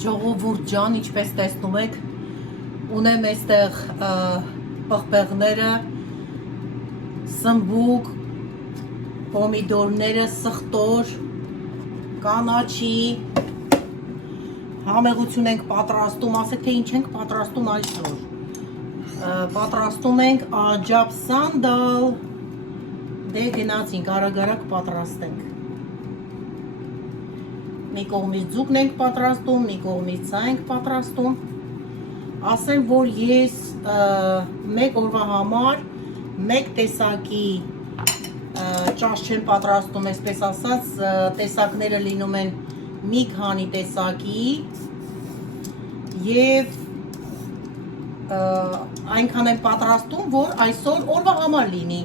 Ժողովուրդ ջան, ինչպես տեսնում եք, ունեմ այստեղ պղպեղները, սմբուկ, պոմիդորները, սխտոր, կանաչի, համեղություն ենք պատրաստում, ասեք թե ինչ ենք պատրաստում այսօր։ Պատրաստում ենք աջափ սանդալ, դե գնացինք, արագ-արագ պատրաստենք։ Մի կողմից ձուկն ենք պատրաստում, մի կողմից ցա ենք պատրաստում։ Ասեմ, որ ես մեկ օրվա համար մեկ տեսակի ճաշ չեմ պատրաստում, այսպես ասած, տեսակները լինում են մի քանի տեսակի և այնքան եմ պատրաստում, որ այսօր օրվա համար լինի,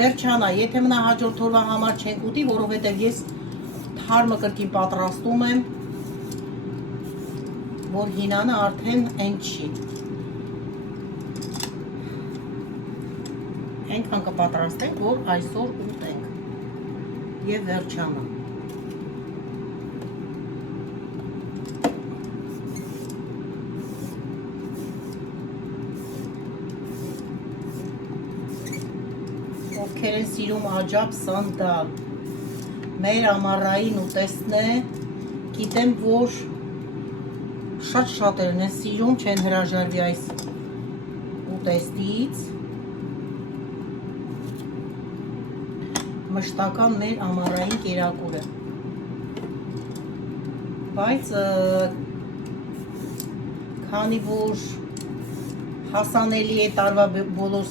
վերջանա, եթե մնա հաջորդ օրվա համար չենք ուտի, որովհետև ես թարմը կրկին պատրաստում եմ, որ հինանը արդեն այն չի։ Այնքան կպատրաստենք, որ այսօր ուտենք և վերջանա։ Ովքեր են սիրում աջափ սանդալ, մեր ամառային ուտեստն է, գիտեմ, որ շատ-շատերն են սիրում, չեն հրաժարվի այս ուտեստից, մշտական մեր ամառային կերակուրը, բայց քանի որ հասանելի է տարվա բոլոր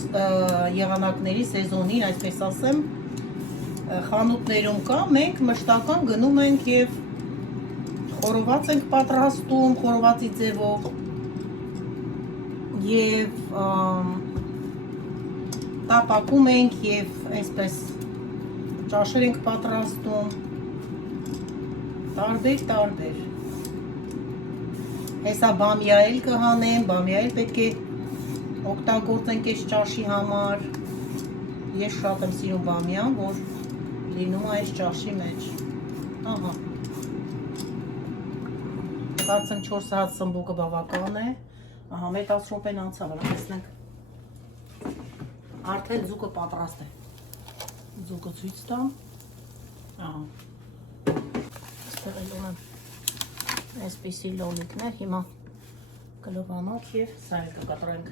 եղանակների սեզոնին, այսպես ասեմ, խանութներում կա, մենք մշտական գնում ենք և խորոված ենք պատրաստում, խորովածի ձևով և տապակում ենք և այսպես ճաշեր ենք պատրաստում, տարբեր։ Հեսա բամյա էլ կհանեմ, բամյա էլ պետք է օգտագործենք այս ճաշի համար, ես շատ եմ սիրում բամյան, որ լինում է այս ճաշի մեջ, ահա, կարծեմ 4 հատ սմբուկը բավական է, ահա, մեր 10 րոպեն անցավ, տեսնենք, արդեն ձուկը պատրաստ է, ձուկը ցույց տամ, ահա, ստեղել ունեմ այսպիսի լոլիկներ, հիմա կլվանանք և սայր կկտրենք։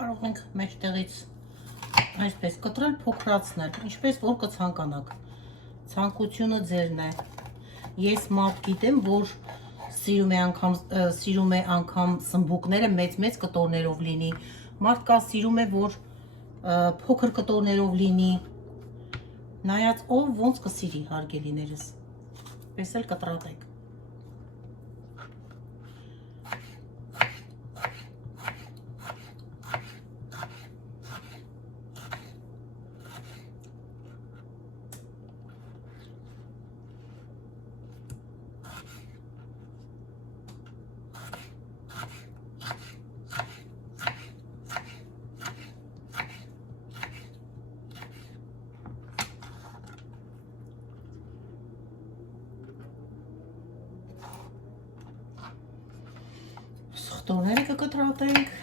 Կարող ենք մեջտեղից այսպես կտրել, փոքրացնել, ինչպես որ կցանկանաք, ցանկությունը ձերն է, ես մարդ գիտեմ, որ սիրում է անգամ սմբուկները մեծ կտորներով լինի, մարդ կա սիրում է, որ փոքր կտորներով լինի, նայած ով ոնց կսիրի հարգելիներս, պես էլ կտրատեք։ Սխտորները կկտրատենք։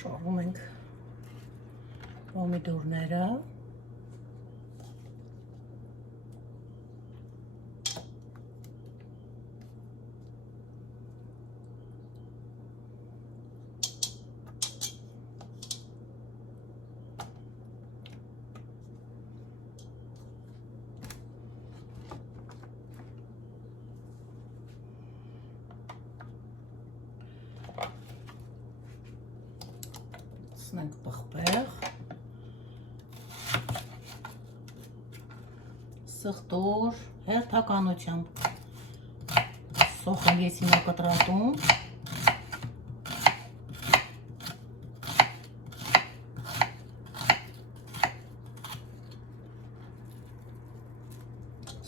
Շարում ենք պոմիդորները։ Սնենք պղպեղ, սխտոր, հերթականությամբ սոխը ես հիմա կտրատում,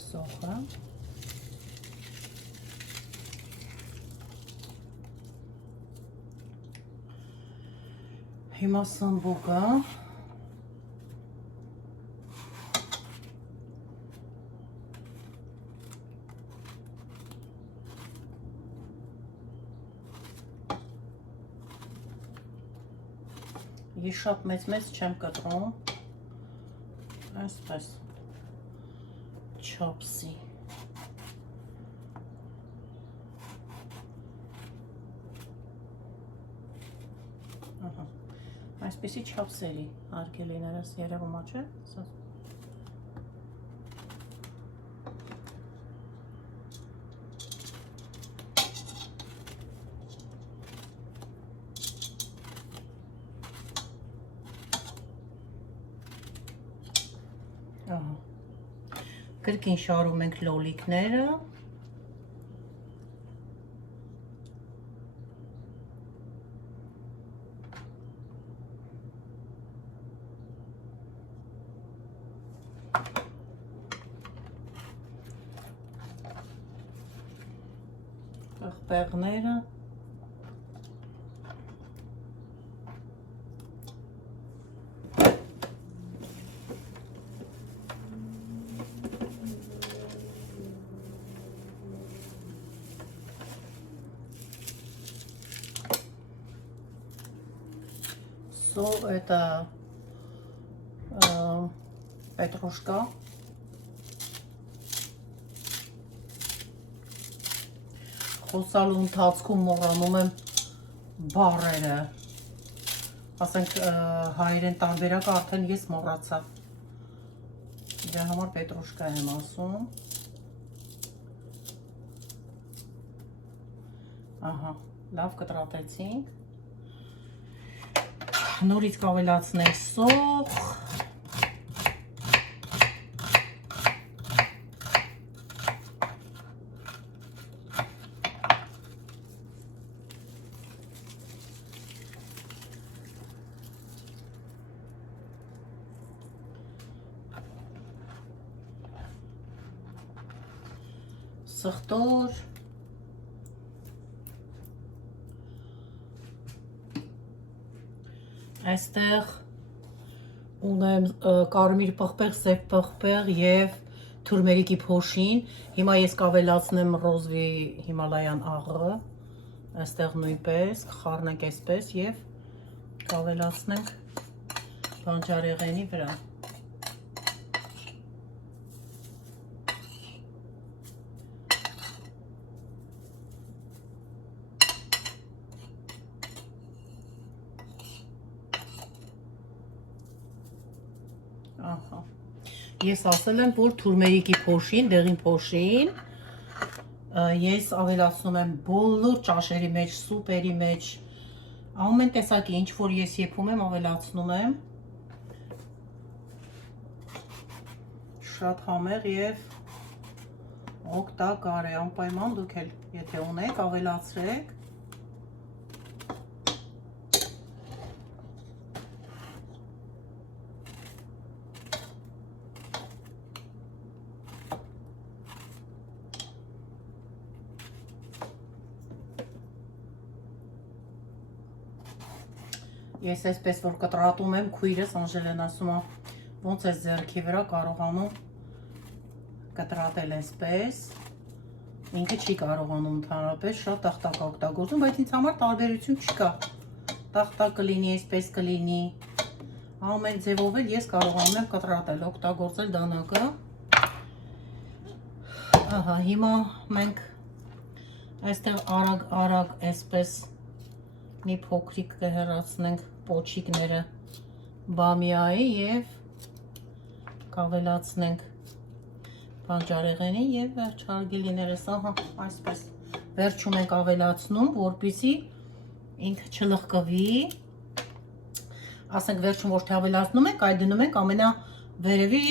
սոխը, հիմա սմբուկը, ես շատ մեծ չեմ կտրում, այսպես չոպսի, այսպեսի չապսերի արգելիներս երևում է, չէ՞։ Կրկին շարում ենք լոլիկները։ Պղպեղները, это петрушка, խոսալու ընթացքում մոռանում եմ բառերը, ասենք հայերեն տարբերակը արդեն ես մոռացա, դրա համար պետրուշկա եմ ասում, ահա, լավ կտրատեցինք, նորից կավելացնենք սոխ, սխտոր, այստեղ ունեմ կարմիր պղպեղ, սև պղպեղ և թուրմերիկի փոշին, հիմա ես կավելացնեմ ռոզվի հիմալայան աղը, այստեղ նույնպես կխառնենք այսպես և կավելացնենք բանջարեղենի վրա։ Ահա։ Ես ասել եմ, որ թուրմերիկի փոշին, դեղին փոշին, ես ավելացնում եմ բոլոր ճաշերի մեջ, սուպերի մեջ, ամեն տեսակի, ինչ որ ես եփում եմ, ավելացնում եմ։ Շատ համեղ և օգտակար է, անպայման դուք էլ, եթե ունեք, ավելացրեք։ Ես այսպես որ կտրատում եմ, քույրս Անժելեն ասում է, ոնց է ձեռքի վրա կարողանում կտրատել այսպես, ինքը չի կարողանում ընդհանրապես, շատ տախտակ օգտագործում, բայց ինձ համար տարբերություն չկա, տախտակ կլինի, այսպես կլինի, ամեն ձևով էլ ես կարողանում եմ կտրատել, օգտագործել դանակը։ Ահա, հիմա մենք այստեղ արագ այսպես մի փոքրիկ կհեռացնենք պոչիկները բամիայի և կավելացնենք բանջարեղենի և վերջարգելիներս, ահա, այսպես վերջում ենք ավելացնում, որպեսզի ինքը չլխկվի, ասենք վերջում որ թե ավելացնում ենք, այդ դնում ենք ամենավերևի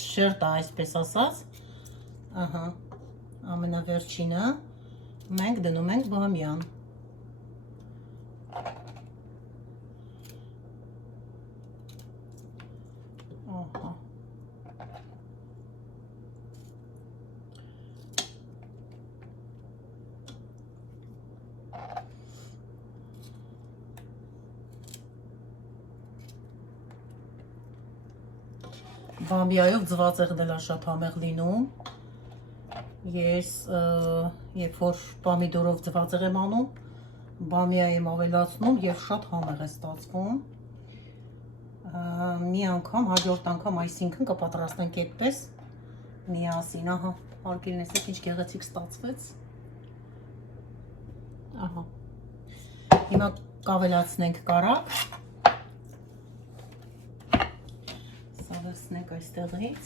շերտը, այսպես ասած, ահա, ամենավերջինը մենք դնում ենք բամյան։ Ահա։ Բամբիայով ձվածեղն էլ շատ համեղ լինում։ Ես երբ որ պամիդորով ձվածեղ եմ անում, բամիա եմ ավելացնում և շատ համեղ է ստացվում։ Մի անգամ, հաջորդ անգամ այսինքն կպատրաստենք այդպես միասին, ահա, հարգելինս ինչ գեղեցիկ ստացվեց։ Ահա։ Հիմա կավելացնենք կարագ։ Սավեցնենք այստեղից։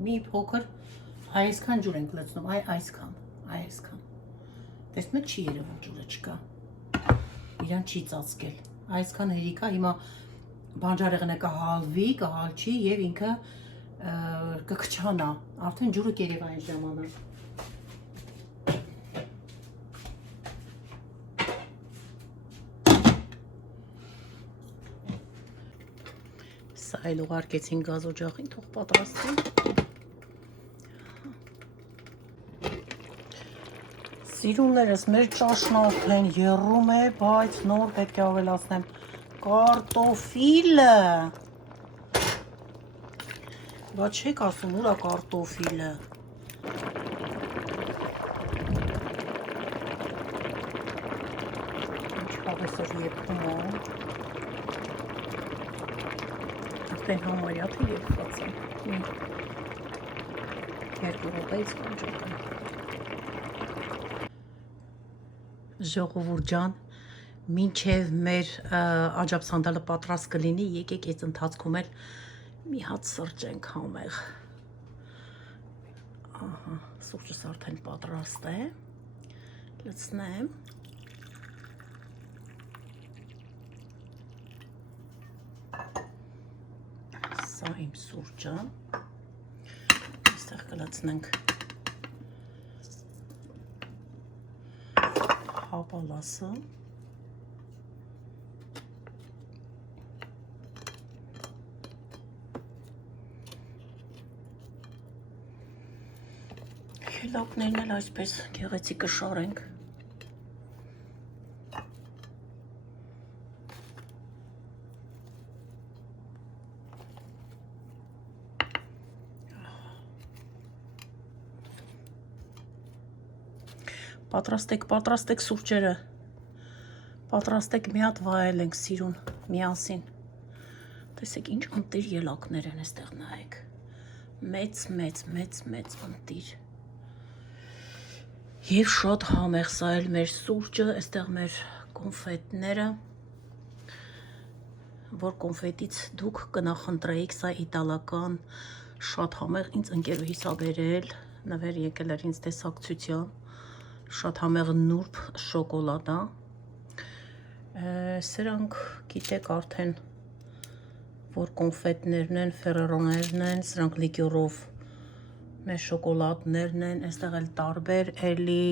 Մի փոքր այսքան ջուր ենք լցնում, այսքան։ Տեսնում եք, չի երևում ջուրը չկա, իրան չի ծածկել, այսքան հերիքա, հիմա բանջարեղենը կհալվի, կհալչի և ինքը կքչանա, արդեն ջուրը կերև այն ժամանակ։ Սա էլ ուղարկեցին գազօջախին, թող պատրաստվի։ Սիրուններս մեր ճաշն արդեն եռում է, բայց նոր պետք է ավելացնեմ կարտոֆիլը։ Բայց չեք ասում ուր է կարտոֆիլը։ Ինչ հավեսով եփում է։ Արդեն համարյա թե եփված է։ Երկու րոպեից կանջում։ Ժողովուրդ ջան, մինչև մեր աջափսանդալը պատրաստ կլինի, եկեք այս ընթացքում էլ մի հատ սրճենք համեղ։ Ահա, սուրճս արդեն պատրաստ է։ Լցնեմ։ Սա իմ սուրճը։ Այստեղ կլցնենք հապալասը, խելոքներն էլ այսպես գեղեցիկ կշարենք։ Պատրաստեք սուրճերը, պատրաստեք մի հատ վայել ենք սիրուն միասին, տեսեք ինչ ընտիր ելակներ են այստեղ նայեք, մեծ ընտիր և շատ համեղ, սա էլ մեր սուրճը, այստեղ մեր կոնֆետները, որ կոնֆետից դուք կնախընտրեիք, սա իտալական շատ համեղ, ինձ ընկերուհիս ա բերել, նվեր եկել էր ինձ տեսակցության, շատ համեղ նուրբ շոկոլադա, սրանք գիտեք արդեն, որ կոնֆետներն են, ֆերերաներն են, սրանք լիկյորով մեր շոկոլադներն են, այստեղ էլ տարբեր, էլի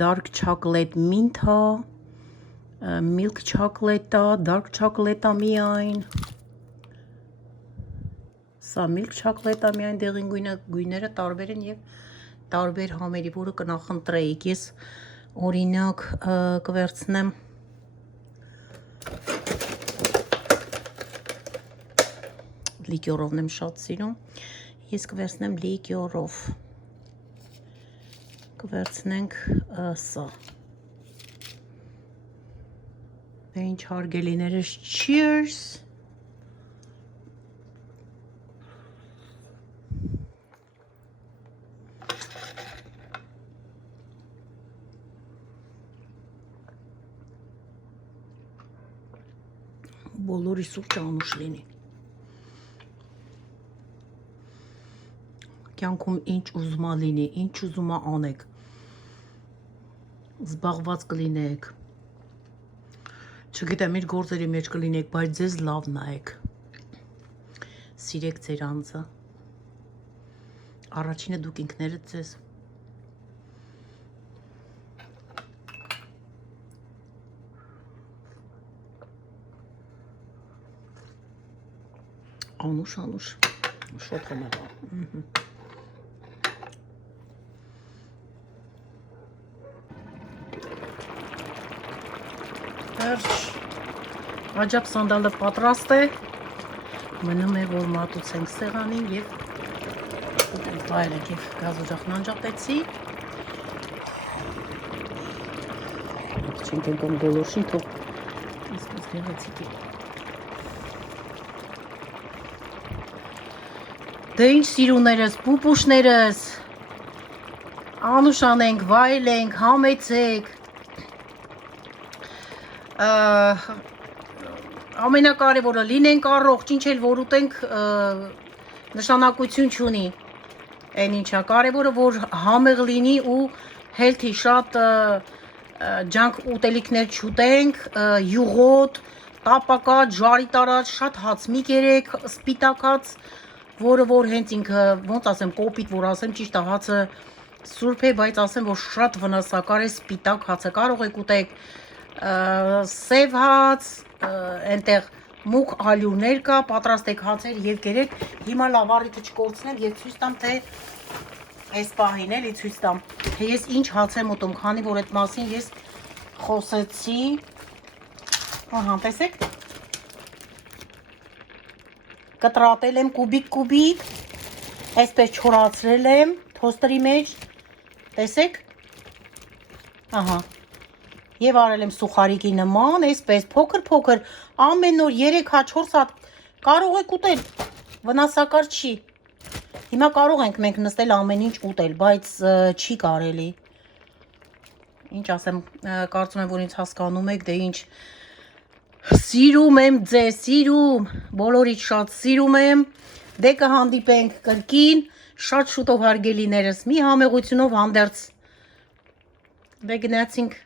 dark chocolate mint-ա, milk chocolate-ա, dark chocolate-ա միայն, սա milk chocolate-ա միայն դեղին գույները տարբեր են և տարբեր համերի, որը կնախընտրեիք, ես օրինակ կվերցնեմ լիկյորովն եմ շատ սիրում, ես կվերցնեմ լիկյորով, կվերցնենք սա, դե ինչ հարգելիներս, cheers, բոլորի սուրճը անուշ լինի։ Կյանքում ինչ ուզում ա լինի, ինչ ուզում ա անեք, զբաղված կլինեք, չգիտեմ իր գործերի մեջ կլինեք, բայց ձեզ լավ նայեք, սիրեք ձեր անձը, առաջինը դուք ինքներդ ձեզ, անուշ, շատ համեղ է։ Աջափսանդալը պատրաստ է, մնում է, որ մատուցենք սեղանին և վայելենք և գազօջախն անջատեցի։ Չենք ընկոմ գոլորշին, թող իսպես գեղեցիկ է։ Դե ինչ սիրուներս, պուպուշներս, անուշ անենք, վայելենք, համեցեք, ամենակարևորը լինենք առողջ, ինչ էլ որ ուտենք նշանակություն չունի, այն ինչա, կարևորը որ համեղ լինի ու healthy, շատ ջանք ուտելիքներ չուտենք, յուղոտ, տապակած, ժարի տարած, շատ հաց մի կերեք, սպիտակած, որը որ հենց ինքը, ոնց ասեմ, կոպիտ, որ ասեմ, ճիշտ է, հացը սուրբ է, բայց ասեմ, որ շատ վնասակար է սպիտակ հացը, կարող եք ուտեք սև հաց, այնտեղ մուկ ալյուրներ կա, պատրաստեք հացեր և կերեք, հիմա լավ առիթը չկորցնեմ և ցույց տամ, թե այս պահին էլի ցույց տամ, թե ես ինչ հաց եմ ուտում, քանի որ այդ մասին ես խոսեցի։ Ահա, տեսեք։ Կտրատել եմ կուբիկ, այսպես չորացրել եմ թոստերի մեջ, տեսեք։ Ահա։ Եվ արել եմ սուխարիկի նման, այսպես փոքր, ամեն օր 3 հատ, 4 հատ կարող եք ուտել, վնասակար չի։ Հիմա կարող ենք մենք նստել ամեն ինչ ուտել, բայց չի կարելի։ Ինչ ասեմ, կարծում եմ, որ ինձ հասկանում եք, դե ինչ սիրում եմ ձեզ, սիրում, բոլորից շատ սիրում եմ, դե կհանդիպենք կրկին, շատ շուտով հարգելիներս, մի համեղությունով հանդերձ, դե գնացինք